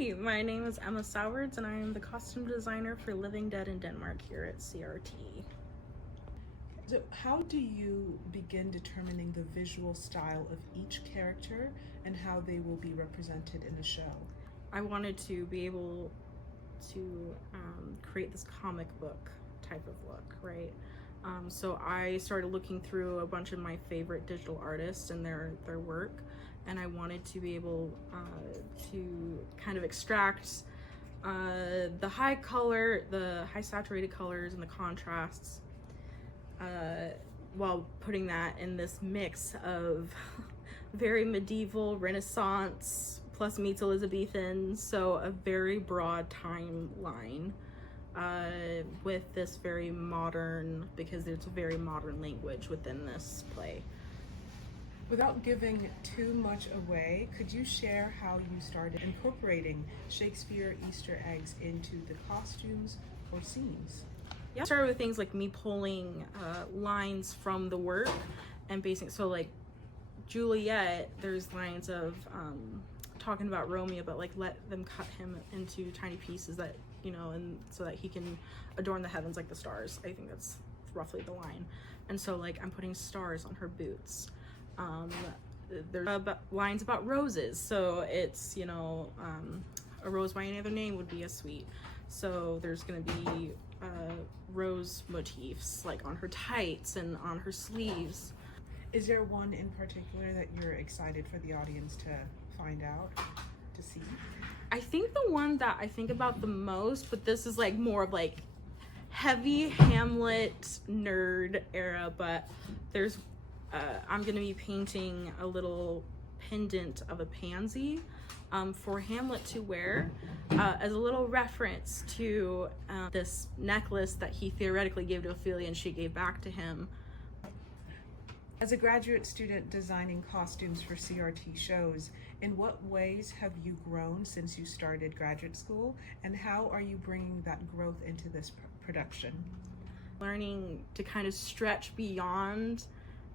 Hi, my name is Emma Sowards and I am the costume designer for Living Dead in Denmark here at CRT. So how do you begin determining the visual style of each character and how they will be represented in the show? I wanted to be able to create this comic book type of look, right? So I started looking through a bunch of my favorite digital artists and their work, and I wanted to be able to kind of extract the high saturated colors and the contrasts while putting that in this mix of very medieval Renaissance plus meets Elizabethan, so a very broad timeline with this very modern, because there's a very modern language within this play. Without giving too much away, could you share how you started incorporating Shakespeare Easter eggs into the costumes or scenes? Yeah, I started with things like me pulling lines from the work and so like Juliet, there's lines of talking about Romeo, but like let them cut him into tiny pieces that, you know, and so that he can adorn the heavens like the stars. I think that's roughly the line. And so like I'm putting stars on her boots. There's lines about roses, so it's, you know, a rose by any other name would be a sweet. So there's gonna be rose motifs like on her tights and on her sleeves. Is there one in particular that you're excited for the audience to find out, to see? I think the one that I think about the most, but this is like more of like heavy Hamlet nerd era, but there's I'm gonna be painting a little pendant of a pansy for Hamlet to wear as a little reference to this necklace that he theoretically gave to Ophelia and she gave back to him. As a graduate student designing costumes for CRT shows, in what ways have you grown since you started graduate school, and how are you bringing that growth into this production? Learning to kind of stretch beyond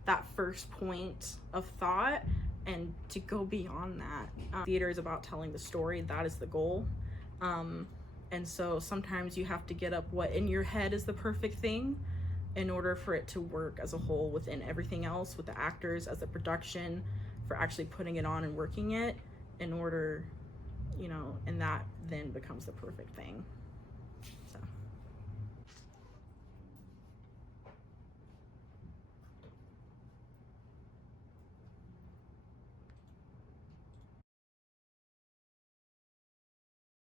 that first point of thought and to go beyond that. Theater is about telling the story, that is the goal. And so sometimes you have to get up what in your head is the perfect thing in order for it to work as a whole within everything else, with the actors, as a production, for actually putting it on and working it in order, you know, and that then becomes the perfect thing.